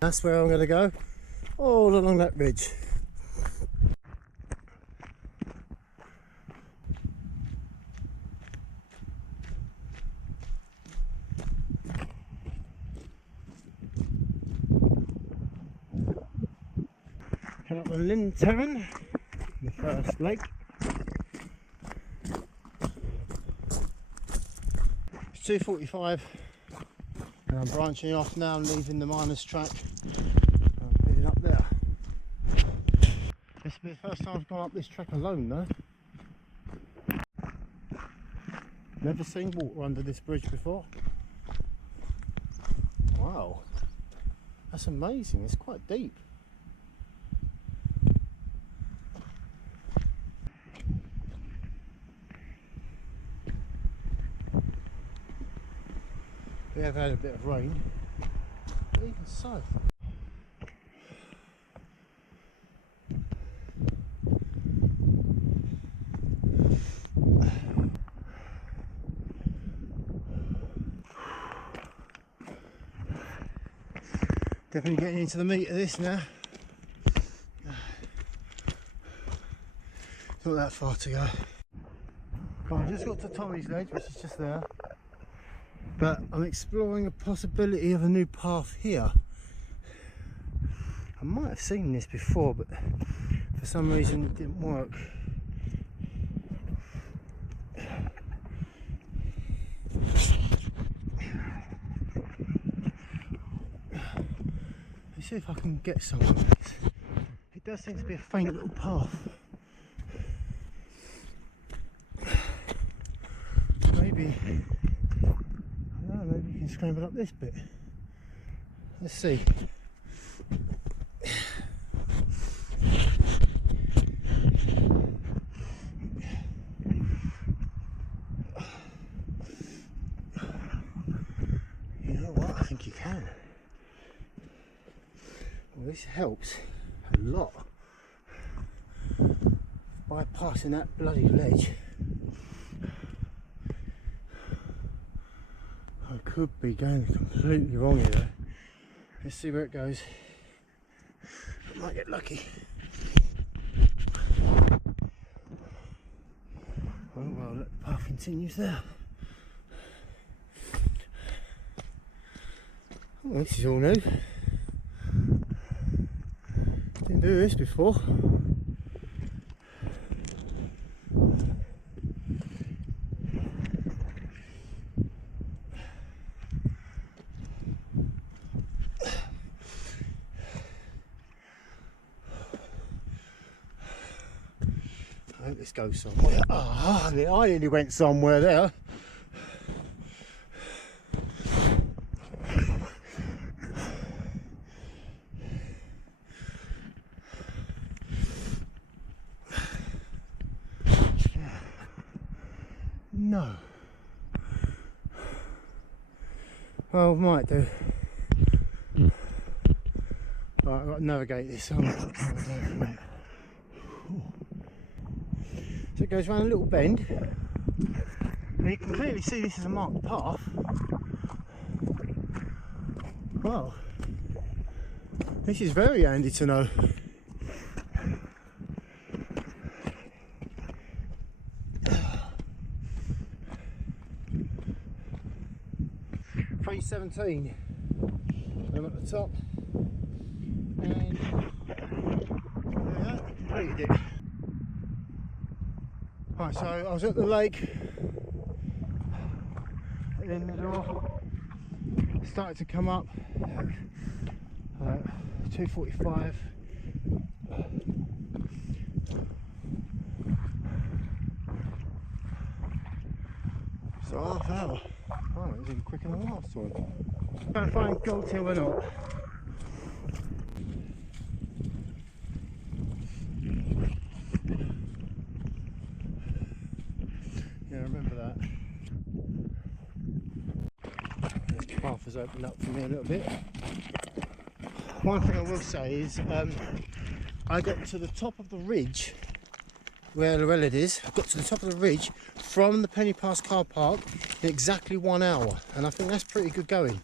That's where I'm going to go, all along that ridge. Coming up the Llyn Llydaw, the first lake. It's 2:45 and I'm branching off now and leaving the miners' track. I'm heading up there. This will be the first time I've gone up this track alone though. Never seen water under this bridge before. Wow, that's amazing, it's quite deep. We have had a bit of rain, but even so. Definitely getting into the meat of this now. It's not that far to go. I just got to Tommy's Ledge, which is just there. But I'm exploring a possibility of a new path here. I might have seen this before, but for some reason it didn't work. Let's see if I can get somewhere. It does seem to be a faint little path. Maybe. Maybe we can scramble up this bit. Let's see. You know what? I think you can. Well, this helps a lot. Bypassing that bloody ledge. I could be going completely wrong here. Let's see where it goes. I might get lucky. Oh well, the path continues there. Oh, this is all new. Didn't do this before. I hope this goes somewhere. Ah, I nearly went somewhere there. No. Well, might do. Right, I've got to navigate this. So it goes around a little bend, and you can clearly see this is a marked path. Wow, this is very handy to know. .317. I'm at the top, and there we go, completed it. Right, so I was at the lake, in the door, started to come up, 2:45. So half hour. Oh, it was even quicker than the last one. Trying to find Gallt Y Wenallt. Yeah, I remember that. This path has opened up for me a little bit. One thing I will say is I got to the top of the ridge where Lliwedd is. I got to the top of the ridge from the Penny Pass car park in exactly 1 hour, and I think that's pretty good going.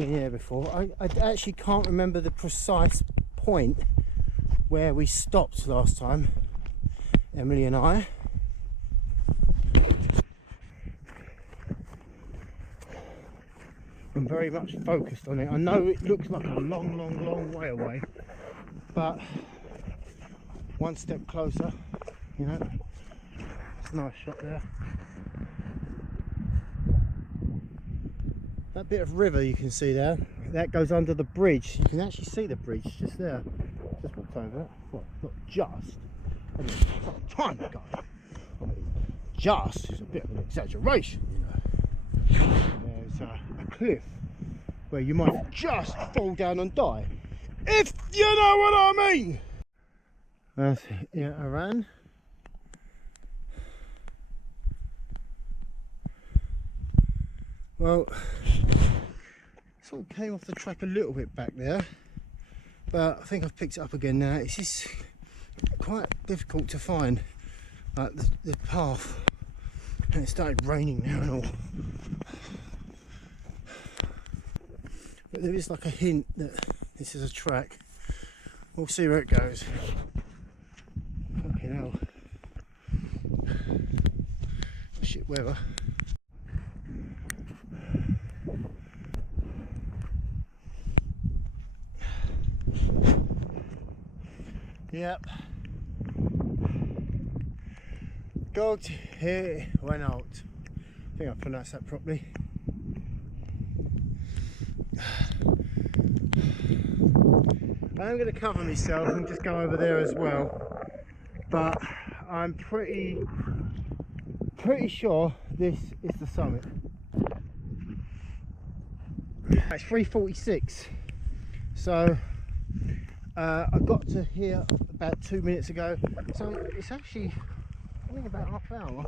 been here before. I actually can't remember the precise point where we stopped last time, Emily and I. I'm very much focused on it. I know it looks like a long way away, but one step closer, you know. It's a nice shot there. That bit of river you can see there, that goes under the bridge. You can actually see the bridge just there. Just walked over it. Well, not just. I mean, some time ago. I mean, just is a bit of an exaggeration, you know. There's a cliff where you might just fall down and die, if you know what I mean. That's it. Yeah, I ran. Well, sort of came off the track a little bit back there, but I think I've picked it up again now. It's just quite difficult to find, like the path, and it started raining now and all. But there is like a hint that this is a track. We'll see where it goes. Fucking hell. Shit weather. Yep. Gallt Y Wenallt. I think I pronounced that properly. I'm going to cover myself and just go over there as well, but I'm pretty sure this is the summit. It's 3:46, so I got to here about 2 minutes ago, so it's actually I think about half an hour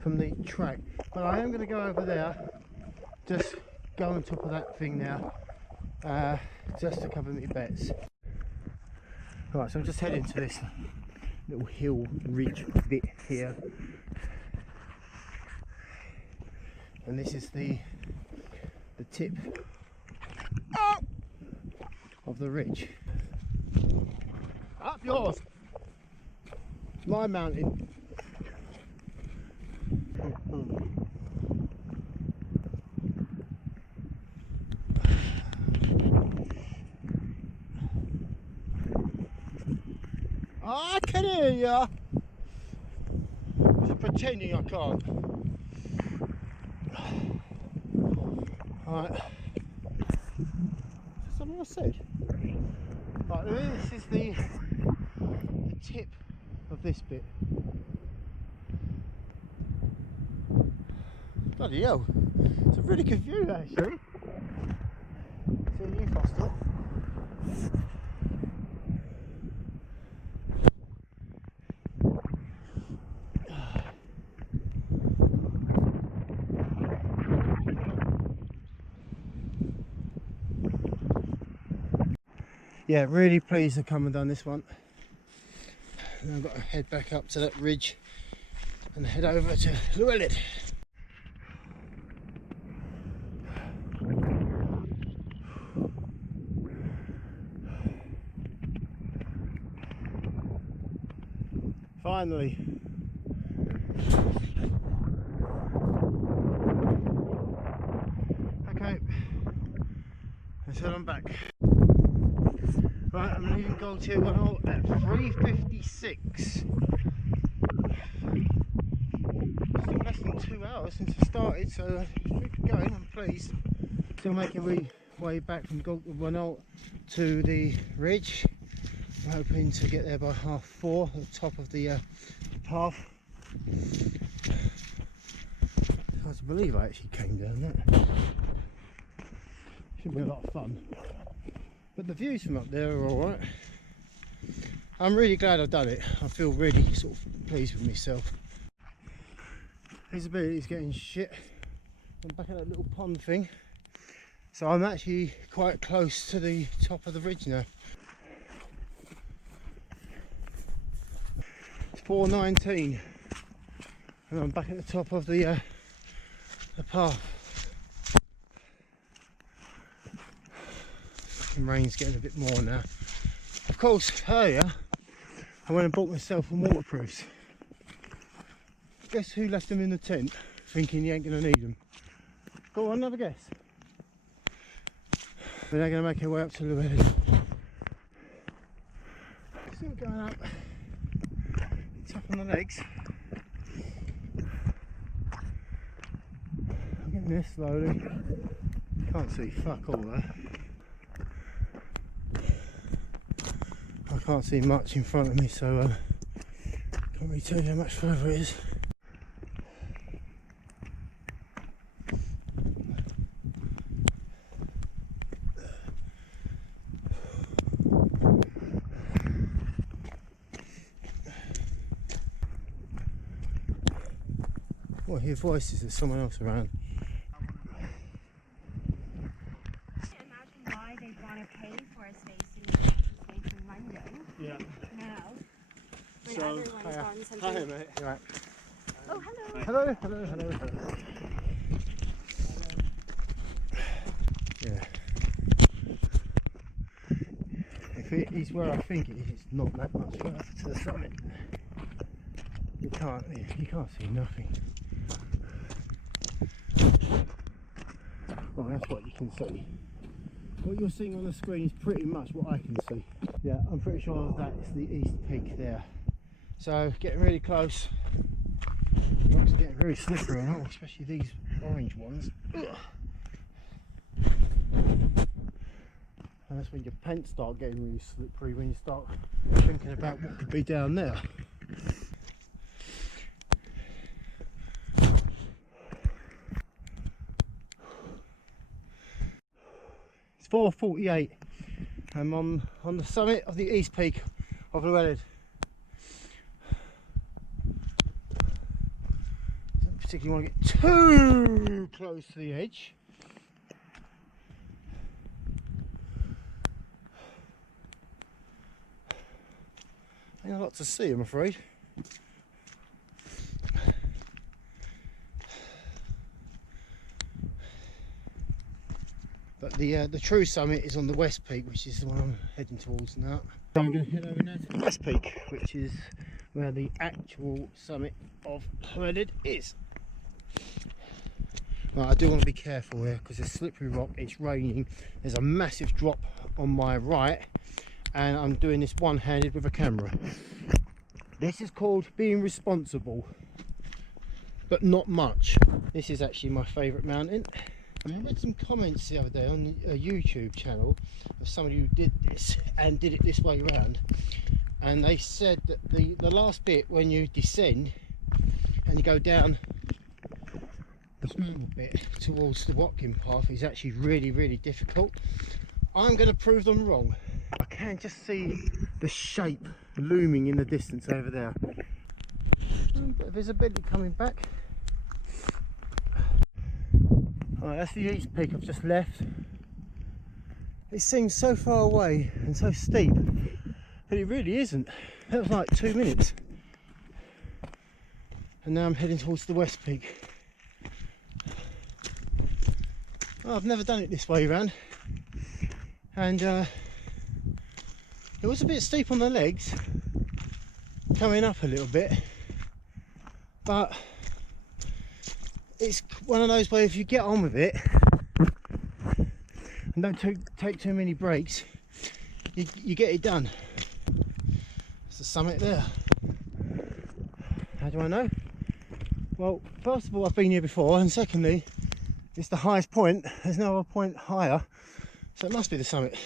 from the track, but I am going to go over there, just go on top of that thing now, just to cover my bets. Right, so I'm just heading to this little hill ridge bit here, and this is the tip of the ridge. Up yours! It's my mountain. I can hear ya. I'm pretending I can't. Alright. Is that something I said? Right, this is the tip of this bit. Bloody hell. It's a really good view actually. See you, Foster. Yeah, really pleased to come and done this one. And I've got to head back up to that ridge and head over to Lliwedd. Finally. Okay, let's head on back. Right, I'm leaving Gallt Y Wenallt at 3:56. Still less than 2 hours since I started, so keep going, I'm pleased. Still making my way back from Gallt Y Wenallt to the ridge. I'm hoping to get there by 4:30 at the top of the path. It's hard to believe I actually came down there. Should be a lot of fun. But the views from up there are alright. I'm really glad I've done it. I feel really sort of pleased with myself. Visibility is getting shit. I'm back at that little pond thing. So I'm actually quite close to the top of the ridge now. It's 4:19 and I'm back at the top of the path. fucking rain's getting a bit more now. Of course, earlier I went and bought myself some waterproofs. Guess who left them in the tent, thinking you ain't gonna need them? Go on, have a guess. But they're gonna make their way up to Lliwedd. Still going up. Tough on the legs. I'm getting there slowly. Can't see fuck all there. I can't see much in front of me, so can't really tell you how much further it is. Oh, I hear voices. There's someone else around. Imagine why they'd want to pay for a space in the space in London. Yeah. Now, when So, everyone's on something. hi mate. You right? Oh, hello. Hello, hello, hello, hello. Yeah. If it is where I think it is, it's not that much further to the summit. You can't see nothing. Well, that's what you can see. What you're seeing on the screen is pretty much what I can see. Yeah, I'm pretty sure that is the east peak there. So getting really close. The rocks are getting very slippery and all, especially these orange ones. Ugh. And that's when your pants start getting really slippery, when you start thinking about what could be down there. It's 4:48. I'm on the summit of the east peak of Lliwedd. Don't particularly want to get too close to the edge. Ain't a lot to see, I'm afraid. But the true summit is on the west peak, which is the one I'm heading towards now. So I'm going to head over now to the west peak, which is where the actual summit of Garnedd is. Right, I do want to be careful here because it's slippery rock, it's raining, there's a massive drop on my right, and I'm doing this one-handed with a camera. This is called being responsible, but not much. This is actually my favourite mountain. I read some comments the other day on a YouTube channel of somebody who did this and did it this way around, and they said that the last bit when you descend and you go down the small bit towards the Watkin path is actually really difficult. I'm going to prove them wrong. I can just see the shape looming in the distance over there. A bit of visibility coming back. Alright, that's the east peak I've just left. It seems so far away and so steep, but it really isn't. That was like 2 minutes. And now I'm heading towards the west peak. Oh, I've never done it this way round. And it was a bit steep on the legs, coming up a little bit, but it's one of those where if you get on with it and don't take too many breaks, you get it done. It's the summit there. How do I know? Well, first of all, I've been here before, and secondly, it's the highest point. There's no other point higher, so it must be the summit.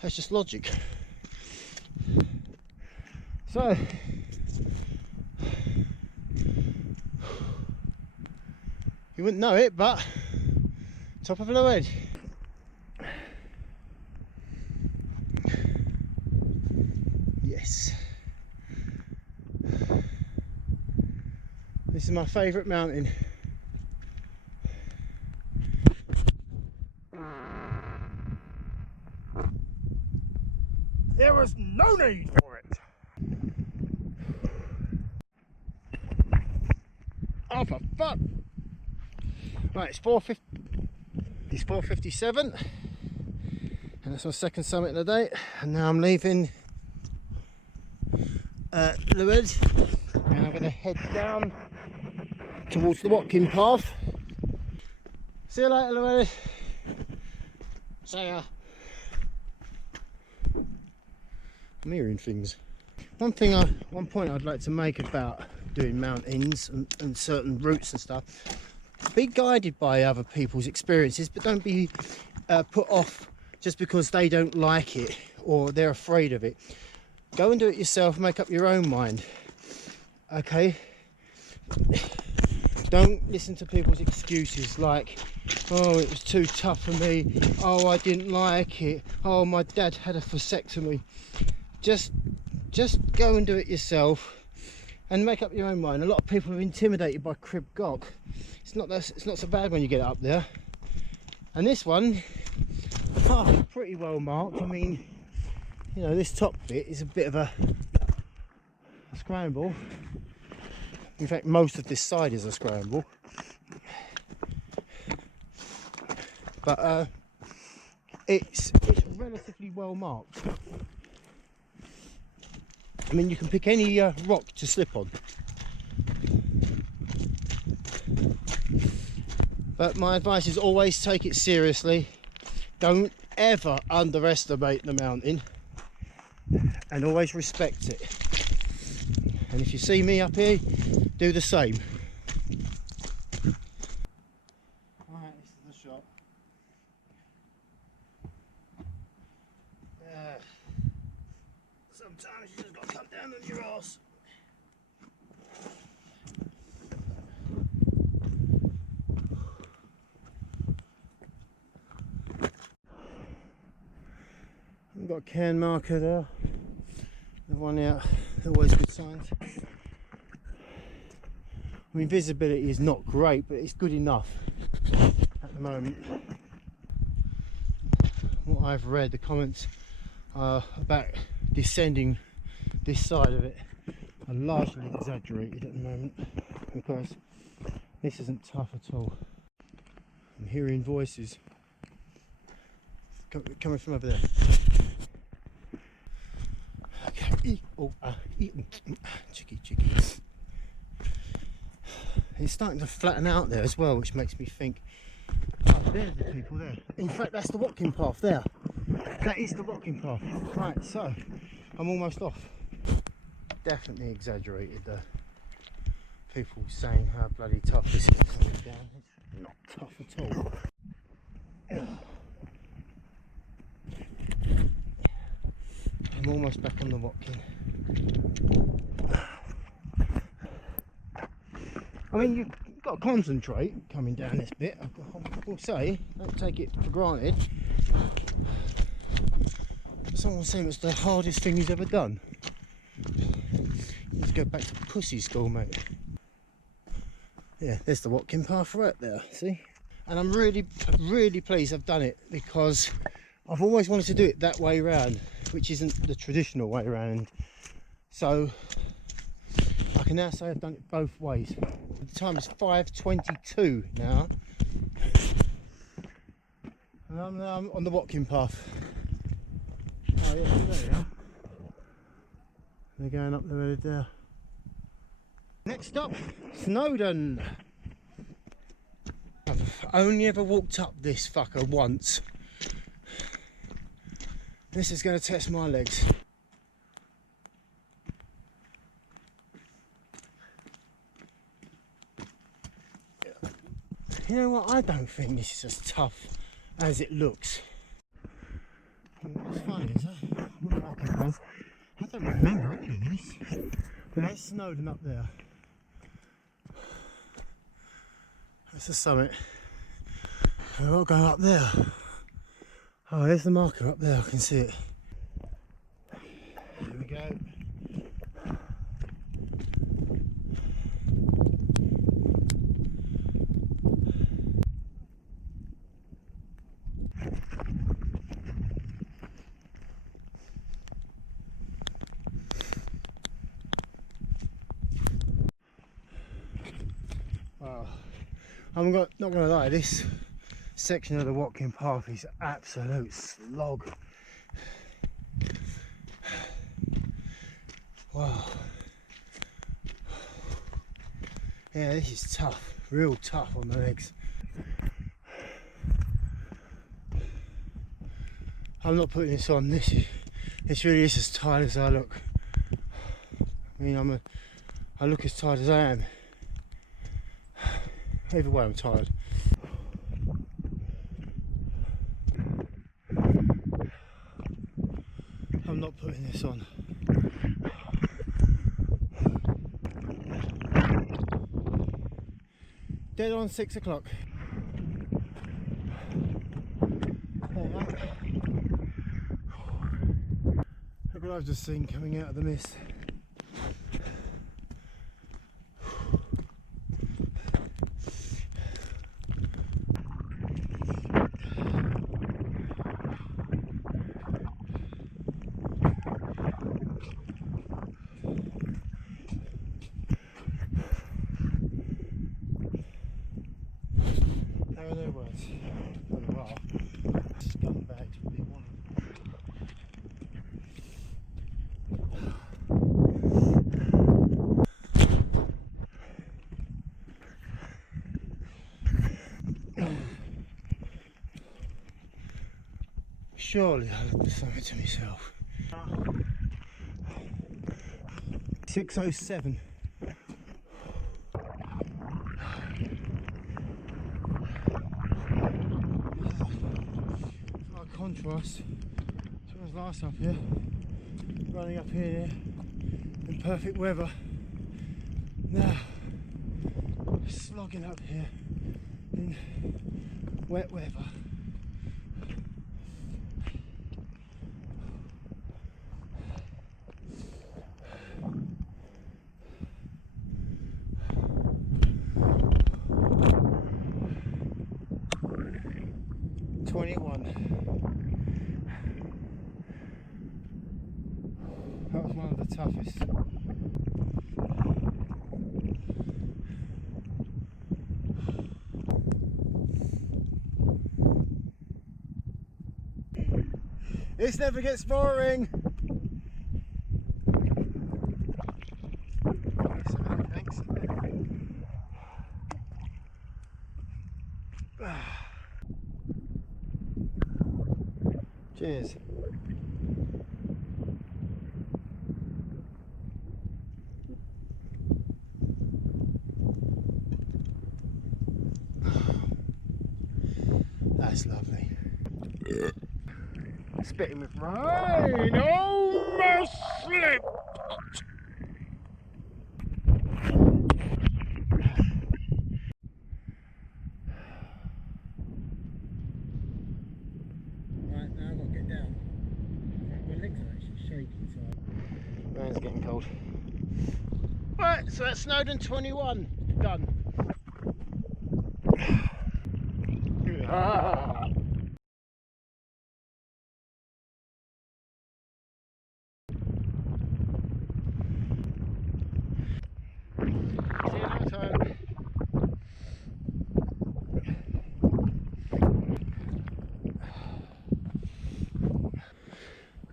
That's just logic. So you wouldn't know it, but top of Lliwedd. Yes. This is my favourite mountain. There was no need for it. Oh, for fuck. Right, it's 4:50. It's 4:57 and that's my second summit of the day, and now I'm leaving Lliwedd and I'm going to head down towards the Watkin path. See you later, Lliwedd. See ya. I'm hearing things. One point I'd like to make about doing mountains and certain routes and stuff: be guided by other people's experiences, but don't be put off just because they don't like it or they're afraid of it. Go and do it yourself, make up your own mind, okay? Don't listen to people's excuses like, oh, it was too tough for me, oh, I didn't like it, oh, my dad had a vasectomy. Just go and do it yourself and make up your own mind. A lot of people are intimidated by Crib Goch. It's not so bad when you get up there. And this one, the path is pretty well marked. I mean, you know, this top bit is a bit of a scramble. In fact, most of this side is a scramble. But it's relatively well marked. I mean, you can pick any rock to slip on. But my advice is always take it seriously. Don't ever underestimate the mountain. And always respect it. And if you see me up here, do the same. Alright, this is the shot. Sometimes you just got to come down on your arse. We've got a can marker there. The one out, always good signs. I mean, visibility is not great, but it's good enough at the moment. What I've read, the comments about descending this side of it are largely exaggerated at the moment, because this isn't tough at all. I'm hearing voices coming from over there. Okay. Oh, chicky. It's starting to flatten out there as well, which makes me think, oh, there's the people there. In fact, that's the Watkin path there. That is the Watkin path. Right, so I'm almost off. Definitely exaggerated the people saying how bloody tough this is coming down. It's not tough at all. I'm almost back on the Watkin. I mean, you've got to concentrate coming down this bit. I will say, don't take it for granted. Someone was saying it's the hardest thing he's ever done. You have to go back to pussy school, mate. Yeah, there's the Watkin path right there, see? And I'm really pleased I've done it, because I've always wanted to do it that way round, which isn't the traditional way round. So I can now say I've done it both ways. The time is 5:22 now, and I'm now on the Watkin path. Oh yeah, there you are. They're going up the road there. Next up, Snowdon. I've only ever walked up this fucker once. This is going to test my legs. You know what, I don't think this is as tough as it looks. What's funny is I don't remember any of this. But there's Snowdon up there. That's the summit. And we're going up there. Oh, there's the marker up there, I can see it. There we go. Wow. I'm not going to lie, this section of the Watkin path is absolute slog. Wow. Yeah, this is tough, real tough on the legs. I'm not putting this on. This really is as tired as I look. I mean, I look as tired as I am. Either way, I'm tired. I'm not putting this on. Dead on 6 o'clock. There you go. Look what I've just seen coming out of the mist. There are no words. Wow. Scumbags would be one. Surely I'll do something to myself. 6:07. Contrast to what was last up here, running up here in perfect weather. Now slogging up here in wet weather. That was one of the toughest. This never gets boring. Thanks. Cheers. That's lovely. Spitting with rain, almost slipped. Right, now I've got to get down. My legs are actually shaking, so rain's getting cold. Right, so that's Snowdon 21 done.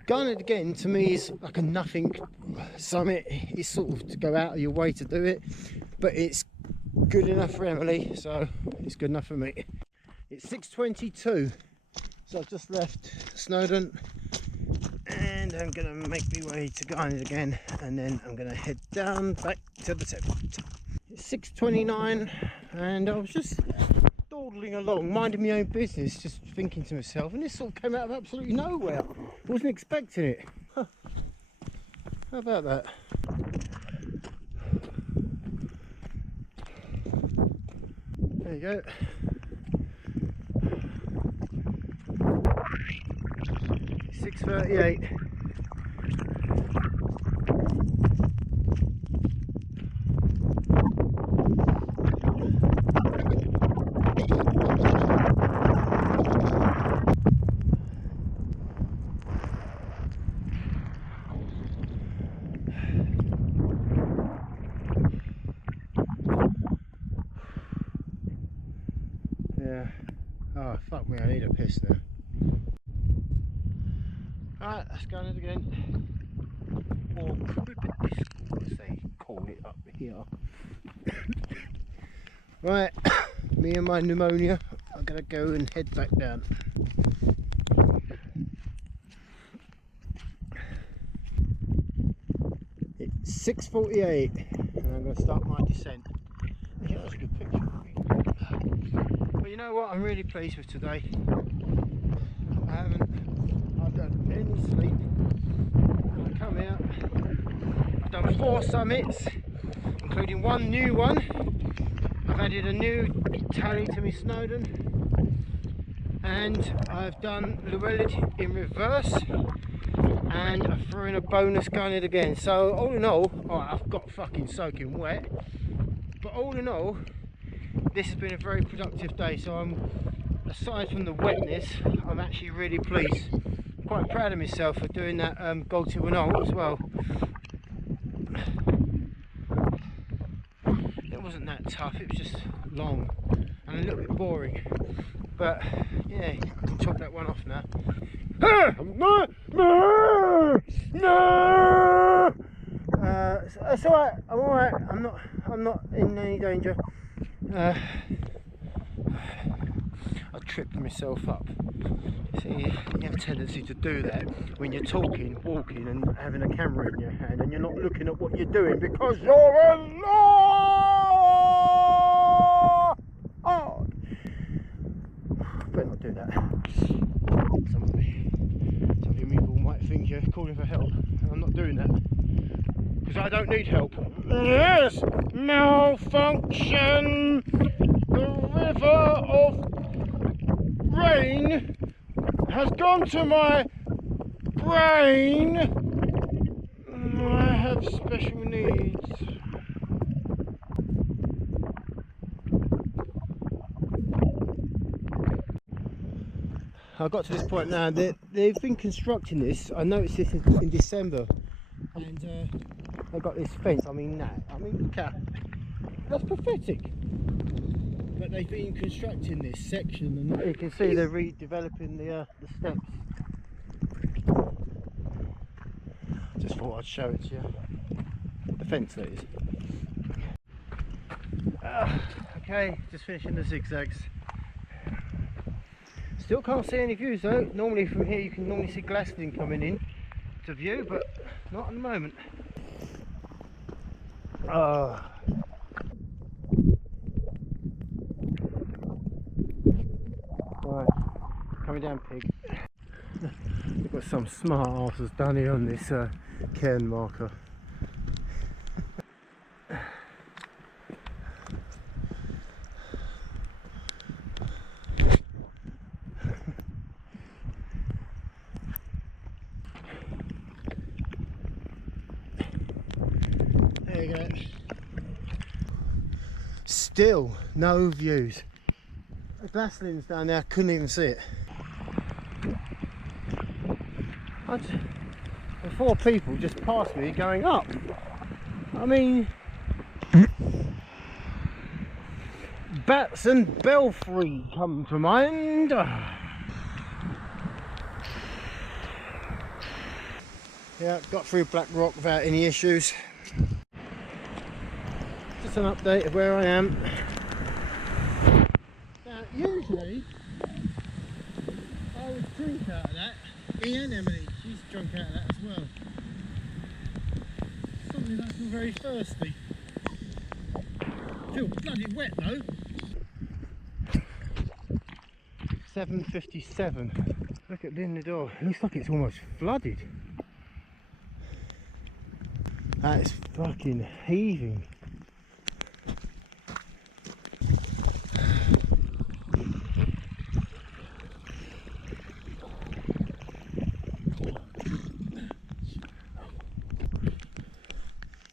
Garnedd Ugain to me is like a nothing summit. It's sort of to go out of your way to do it, but it's good enough for Emily, so it's good enough for me. It's 6:22, so I've just left Snowdon and I'm going to make my way to Garnedd again, and then I'm going to head down back to the tip. It's 6:29 and I was just dawdling along, minding my own business, just thinking to myself, and this sort of came out of absolutely nowhere. I wasn't expecting it. Huh. How about that? There you go. $6.38. Yeah. Oh, Oh fuck me, I need a piss now. Alright, let's go in again. Or as they call it up here. Right, me and my pneumonia are gonna go and head back down. It's 6:48 and I'm gonna start my descent. Yeah, that's a good picture of me. But you know what, I'm really pleased with today. I've done any sleep. I come out, I've done 4 summits, including one new one. I've added a new tally to my Snowdon, and I've done Lliwedd in reverse, and I threw in a bonus Garnedd Ugain. So all in all, I've got fucking soaking wet, but all in all, this has been a very productive day. So I'm, aside from the wetness, I'm actually really pleased. I'm quite proud of myself for doing that Gallt Y Wenallt as well. It wasn't that tough, it was just long and a little bit boring. But yeah, I can chalk that one off now. No! It's alright, I'm alright, I'm not in any danger. I tripped myself up. See, you have a tendency to do that when you're talking, walking and having a camera in your hand and you're not looking at what you're doing because you're alone! Oh! Better not do that. Some of you people might think you're calling for help, and I'm not doing that because I don't need help. Yes! Malfunction! The river of rain has gone to my brain. I have special needs. I got to this point now. They've been constructing this. I noticed this in December, and they got this fence. I mean, look at, that's pathetic. But they've been constructing this section, and you can see they're redeveloping the steps. Just thought I'd show it to you. The fence, that is. Okay, just finishing the zigzags. Still can't see any views though. Normally from here you can normally see Glasgow coming in to view, but not at the moment. Right, coming down, pig. We've got some smart arses down here on this cairn marker. There you go. Still no views. The Glasslyn's down there, I couldn't even see it. And 4 people just passed me going up. I mean, Bats and Belfry come to mind. Yeah, got through Black Rock without any issues. Just an update of where I am. Now, usually I would drink out of that. Ian, Emily, she's drunk out of that as well. Suddenly I feel very thirsty. Feel bloody wet though. 7:57. Look at Llyn Llydaw. It looks like it's almost flooded. That is fucking heaving.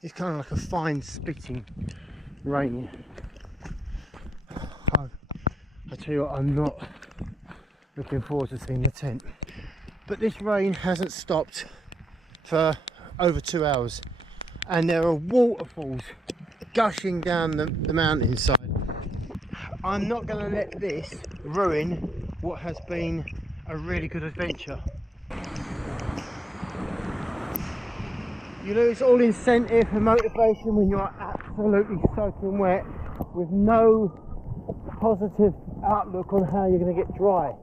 It's kind of like a fine spitting rain. I tell you what, I'm not looking forward to seeing the tent. But this rain hasn't stopped for over 2 hours, and there are waterfalls gushing down the mountainside. I'm not going to let this ruin what has been a really good adventure. You lose all incentive and motivation when you're absolutely soaking wet with no positive outlook on how you're going to get dry.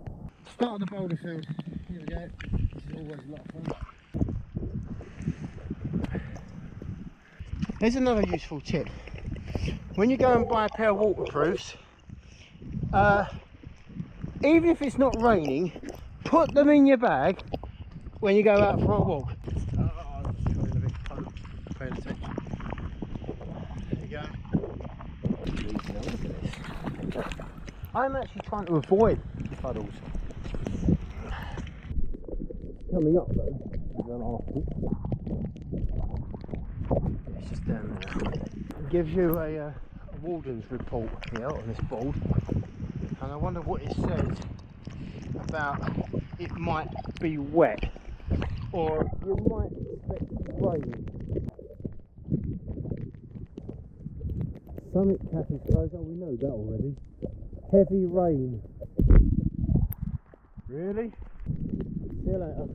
Start of the boulder field. Here we go. This is always a lot of fun. Here's another useful tip. When you go and buy a pair of waterproofs, even if it's not raining, put them in your bag when you go out for a walk. I'm just trying a bit fun, paying attention. There you go. Look at this. I'm actually trying to avoid puddles. Coming up though, it's just down there. It gives you a warden's report here on this board, and I wonder what it says about it might be wet, or you might expect rain. Summit Cafe closed. Oh, we know that already. Heavy rain. Really? See you later.